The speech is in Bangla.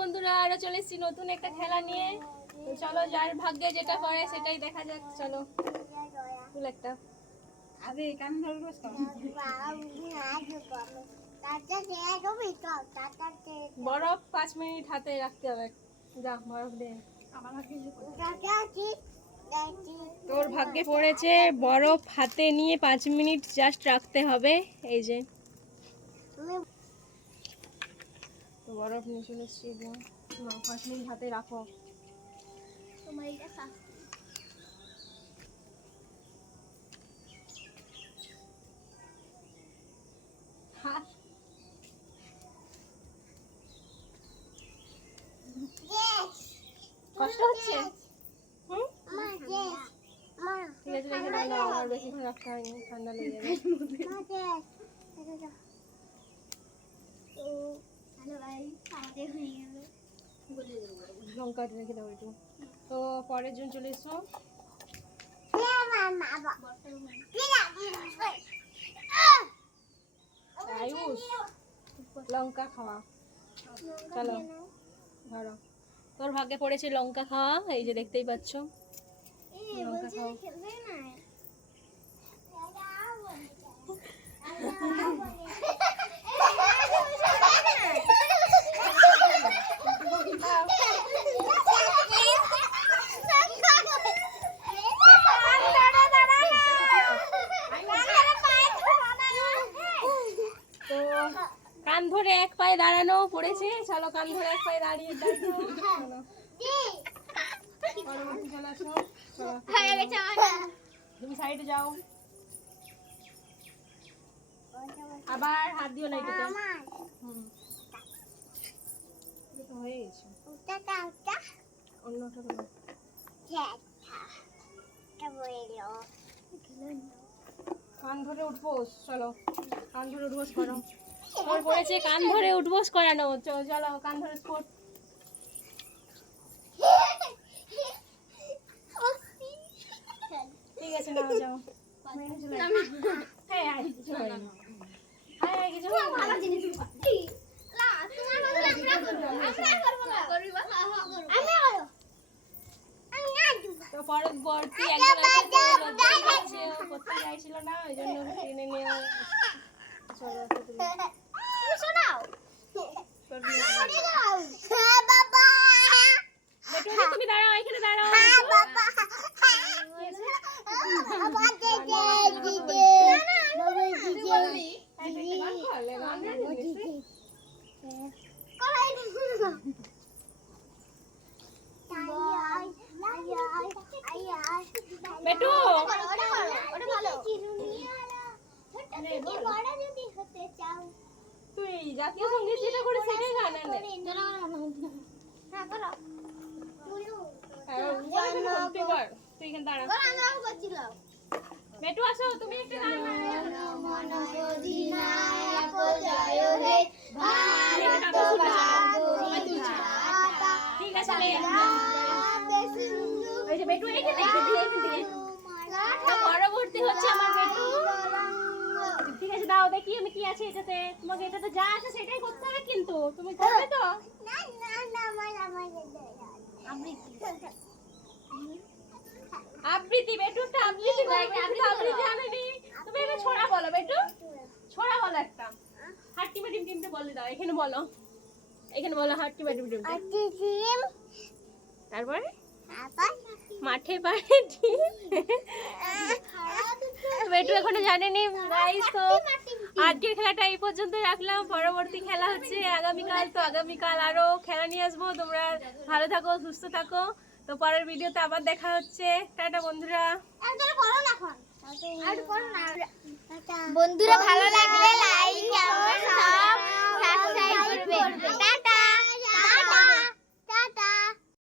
বন্ধুরা, আরো চলে এসেছি নতুন একটা খেলা নিয়ে। তো চলো, যার ভাগ্যে যেটা পড়ে সেটাই দেখা যাক। চলো ফুল একটা বরফ 5 মিনিট হাতে রাখতে হবে। যা বরফ দে। তোর ভাগ্যে পড়েছে বরফ, হাতে নিয়ে 5 মিনিট জাস্ট রাখতে হবে। এই যে তো বরফ নিয়ে চলে এসছি, 5 মিনিট হাতে রাখো। কষ্ট হচ্ছে? ঠিক আছে, রেখে দাও। আমার বেশিক্ষণ রাখতে হয়নি, ঠান্ডা লেগে যাবে। লঙ্কা রেখে দাও একটু। তো পরের জন চলে এসো। আয়ুষ, লঙ্কা খাওয়া। চলো ধরো, তোর ভাগ্যে পড়েছে লঙ্কা খাওয়া। এই যে দেখতেই পাচ্ছ, লঙ্কা খাওয়া। কান ধরে এক পায়ে দাঁড়ানো পড়েছে। চলো, কান ধরে এক পায়ে দাঁড়িয়ে তুমি সাইডে যাও। আবার হাত দিও না এটাতে। হয়ে গেছে, অন্যটা করো। কান ধরে উঠবোস। চলো, কান ধরে উঠবোস করো। ওর পড়েছে কান ধরে উঠবোস করানো। চলো, কান ধরে স্পোর্ট। ঠিক আছে, নাও যাও। তো পরবর্তী একজন করতে চাইছিল না, ওই জন্য টেনে নিয়ে তুমি দাঁড়াও, এখানে দাঁড়াও। বেটু, তুই জাতীয় সঙ্গীত যেটা করে সেটাই গান। তুই এখানে দাঁড়া। বেটু আসো, তুমি একটা গান। ঠিক আছে, বেটু এখানে। পরবর্তী হচ্ছে আমার বেটু। ঠিক আছে, দাও দেখি আমি কি আছে এটাতে। তোমাকে এটাতে যা আছে সেটাই করতে হবে, কিন্তু তুমি করবে তো। আবৃত্তি, বেটু একটা আবৃত্তি করবে। আবৃত্তি আনেনি। তুমি একটা ছড়া বলো বেটু, ছড়া বলো একটা। হাট্টি বাটিম টিমতে বলে দাও। এখানে বলো, এখানে বলো হাট্টি বাটিম টিম। তারপরে মাঠে পাড়ে বেটু এখনো জানেনি গাইস। তো আজকের খেলাটা এই পর্যন্ত রাখলাম। পরবর্তী খেলা হচ্ছে আগামীকাল। তো আগামীকাল আরো খেলা নিয়ে আসবো। তোমরা ভালো থাকো, সুস্থ থাকো। তো পরের ভিডিওতে আবার দেখা হচ্ছে। টাটা বন্ধুরা। বন্ধুরা ভালো লাগলে লাইক